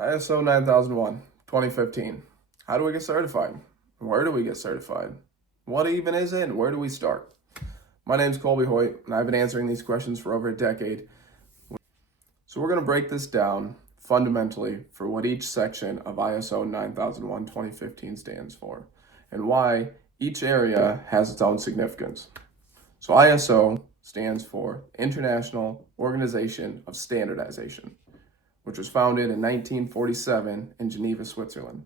ISO 9001, 2015. How do we get certified? Where do we get certified? What even is it and where do we start? My name's Colby Hoyt and I've been answering these questions for over a decade. So we're going to break this down fundamentally for what each section of ISO 9001, 2015 stands for and why each area has its own significance. So ISO stands for International Organization of Standardization, which was founded in 1947 in Geneva, Switzerland.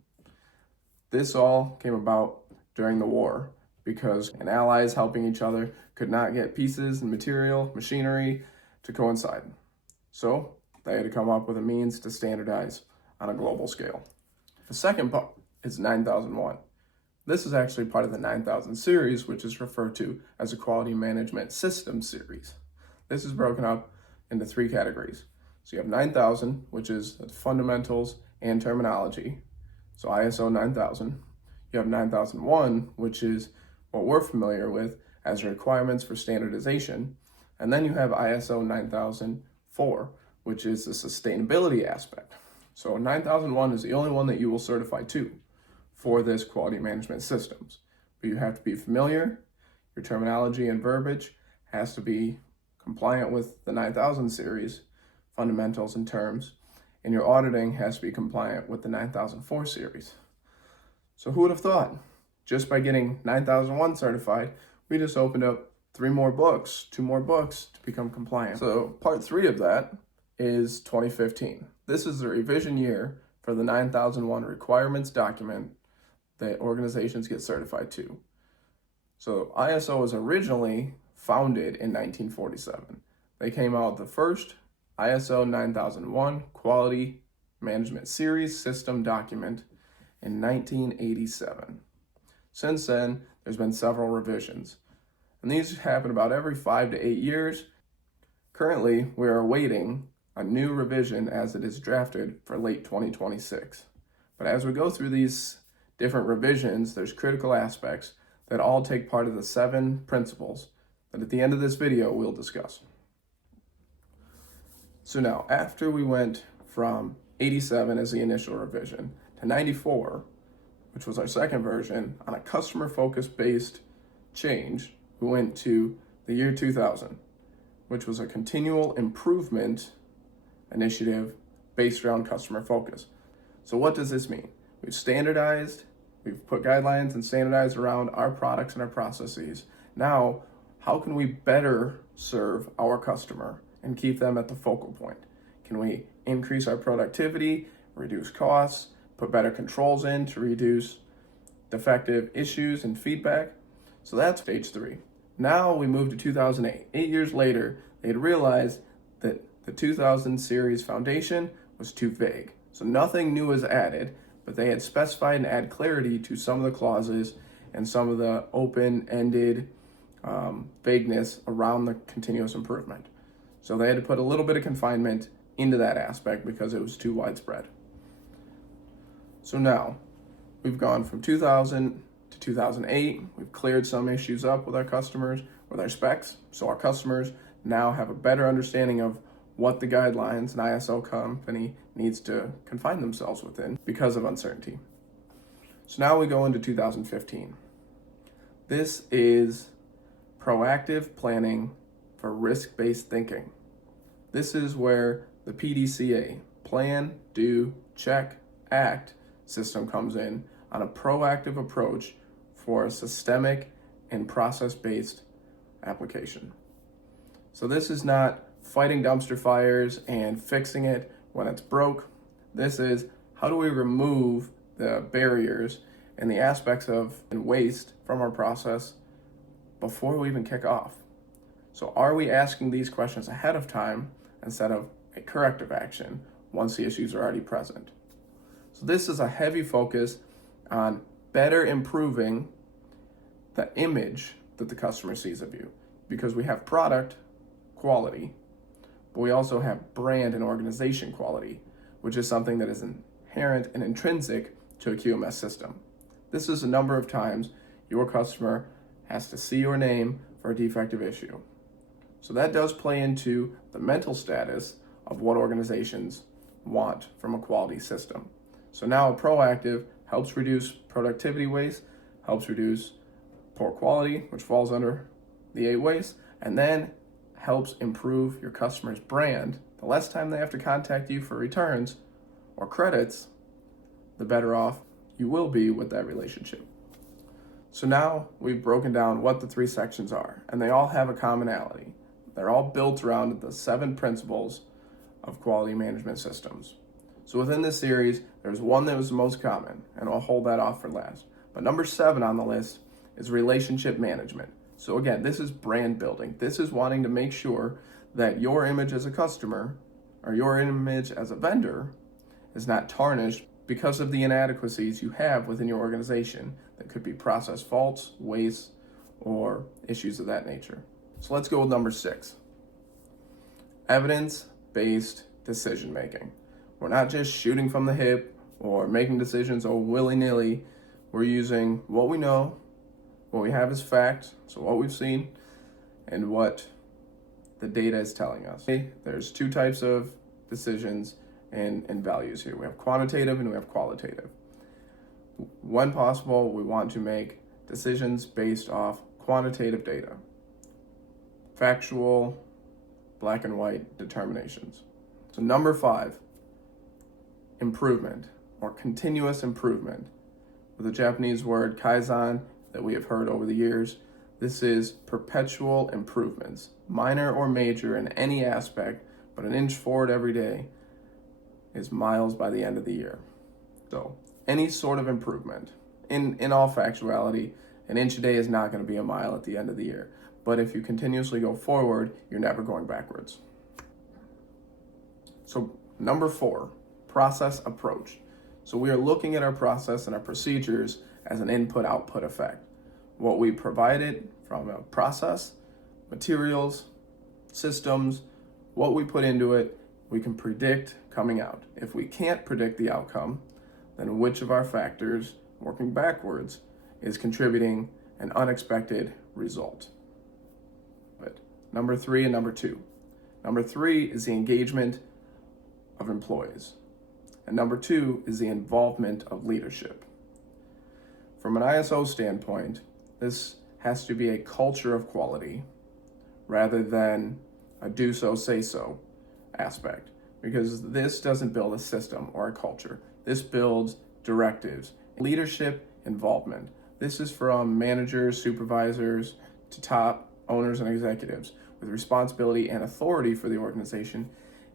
This all came about during the war because allies helping each other could not get pieces and material, machinery to coincide. So they had to come up with a means to standardize on a global scale. The second part is 9001. This is actually part of the 9000 series, which is referred to as a Quality Management System series. This is broken up into three categories. So you have 9000, which is the fundamentals and terminology. So ISO 9000. You have 9001, which is what we're familiar with as requirements for standardization. And then you have ISO 9004, which is the sustainability aspect. So 9001 is the only one that you will certify to for this quality management systems. But you have to be familiar, your terminology and verbiage has to be compliant with the 9000 series, fundamentals and terms, and your auditing has to be compliant with the 9004 series. So who would have thought? Just by getting 9001 certified, we just opened up two more books to become compliant. So part 3 of that is 2015. This is the revision year for the 9001 requirements document that organizations get certified to. So ISO was originally founded in 1947. They came out with the first ISO 9001 Quality Management Series System document in 1987. Since then, there's been several revisions, and these happen about every 5 to 8 years. Currently, we are awaiting a new revision as it is drafted for late 2026. But as we go through these different revisions, there's critical aspects that all take part of the 7 principles that at the end of this video we'll discuss. So now, after we went from 87 as the initial revision to 94, which was our second version, on a customer-focused based change, we went to the year 2000, which was a continual improvement initiative based around customer focus. So what does this mean? We've standardized, we've put guidelines and standardized around our products and our processes. Now, how can we better serve our customer and keep them at the focal point? Can we increase our productivity, reduce costs, put better controls in to reduce defective issues and feedback? So that's stage 3. Now we move to 2008. 8 years later, they had realized that the 2000 series foundation was too vague. So nothing new was added, but they had specified and add clarity to some of the clauses and some of the open-ended vagueness around the continuous improvement. So they had to put a little bit of confinement into that aspect because it was too widespread. So now, we've gone from 2000 to 2008. We've cleared some issues up with our customers, with our specs. So our customers now have a better understanding of what the guidelines an ISO company needs to confine themselves within because of uncertainty. So now we go into 2015. This is proactive planning for risk-based thinking. This is where the PDCA, plan, do, check, act system comes in on a proactive approach for a systemic and process-based application. So this is not fighting dumpster fires and fixing it when it's broke. This is how do we remove the barriers and the aspects of waste from our process before we even kick off. So are we asking these questions ahead of time instead of a corrective action once the issues are already present? So this is a heavy focus on better improving the image that the customer sees of you, because we have product quality, but we also have brand and organization quality, which is something that is inherent and intrinsic to a QMS system. This is a number of times your customer has to see your name for a defective issue. So that does play into the mental status of what organizations want from a quality system. So now a proactive helps reduce productivity waste, helps reduce poor quality, which falls under the 8 ways, and then helps improve your customer's brand. The less time they have to contact you for returns or credits, the better off you will be with that relationship. So now we've broken down what the 3 sections are, and they all have a commonality. They're all built around the 7 principles of quality management systems. So within this series, there's one that was the most common, and I'll hold that off for last. But number 7 on the list is relationship management. So again, this is brand building. This is wanting to make sure that your image as a customer or your image as a vendor is not tarnished because of the inadequacies you have within your organization. That could be process faults, waste, or issues of that nature. So let's go with number 6. Evidence-based decision making. We're not just shooting from the hip or making decisions willy-nilly. We're using what we know, what we have as fact, so what we've seen, and what the data is telling us. There's 2 types of decisions and values here. We have quantitative and we have qualitative. When possible, we want to make decisions based off quantitative data, factual, black and white determinations. So number 5, improvement or continuous improvement. With the Japanese word kaizen that we have heard over the years, this is perpetual improvements, minor or major in any aspect, but an inch forward every day is miles by the end of the year. So any sort of improvement, in all factuality, an inch a day is not going to be a mile at the end of the year. But if you continuously go forward, you're never going backwards. So number 4, process approach. So we are looking at our process and our procedures as an input-output effect. What we provided from a process, materials, systems, what we put into it, we can predict coming out. If we can't predict the outcome, then which of our factors, working backwards, is contributing an unexpected result? But number 3 and number 2. Number 3 is the engagement of employees. And number 2 is the involvement of leadership. From an ISO standpoint, this has to be a culture of quality rather than a do so, say so aspect, because this doesn't build a system or a culture. This builds directives, leadership, involvement. This is from managers, supervisors, to top owners and executives with responsibility and authority for the organization.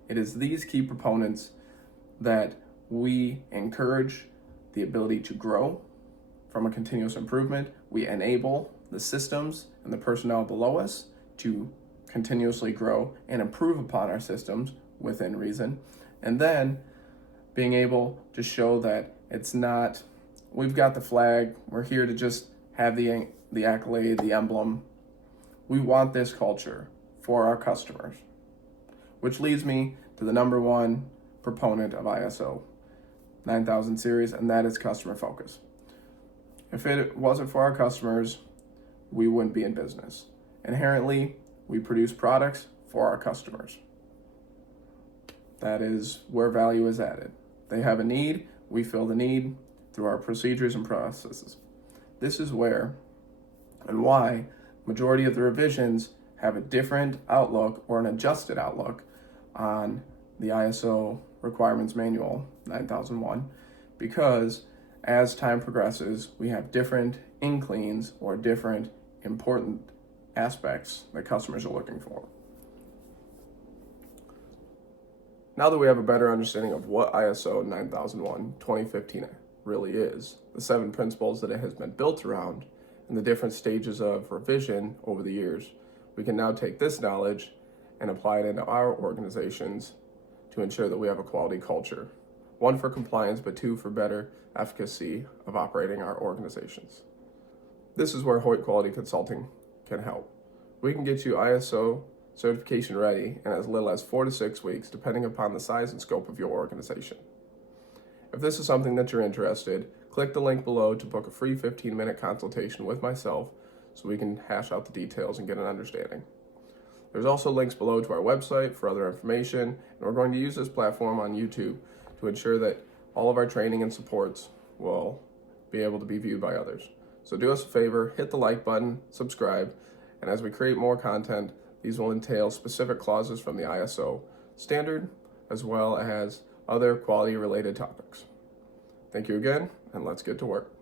It is these key proponents that we encourage the ability to grow from a continuous improvement. We enable the systems and the personnel below us to continuously grow and improve upon our systems within reason. And then being able to show that it's not, we've got the flag, we're here to just have the accolade, the emblem. We want this culture for our customers, which leads me to the number 1 proponent of ISO 9000 series, and that is customer focus. If it wasn't for our customers, we wouldn't be in business. Inherently, we produce products for our customers. That is where value is added. They have a need, we fill the need through our procedures and processes. This is where and why majority of the revisions have a different outlook or an adjusted outlook on the ISO Requirements Manual 9001, because as time progresses, we have different inclines or different important aspects that customers are looking for. Now that we have a better understanding of what ISO 9001 2015 really is, the 7 principles that it has been built around, and the different stages of revision over the years, we can now take this knowledge and apply it into our organizations to ensure that we have a quality culture. 1 for compliance, but 2 for better efficacy of operating our organizations. This is where Hoyt Quality Consulting can help. We can get you ISO certification ready in as little as 4 to 6 weeks, depending upon the size and scope of your organization. If this is something that you're interested, click the link below to book a free 15-minute consultation with myself so we can hash out the details and get an understanding. There's also links below to our website for other information, and we're going to use this platform on YouTube to ensure that all of our training and supports will be able to be viewed by others. So do us a favor, hit the like button, subscribe, and as we create more content, these will entail specific clauses from the ISO standard, as well as other quality-related topics. Thank you again, and let's get to work.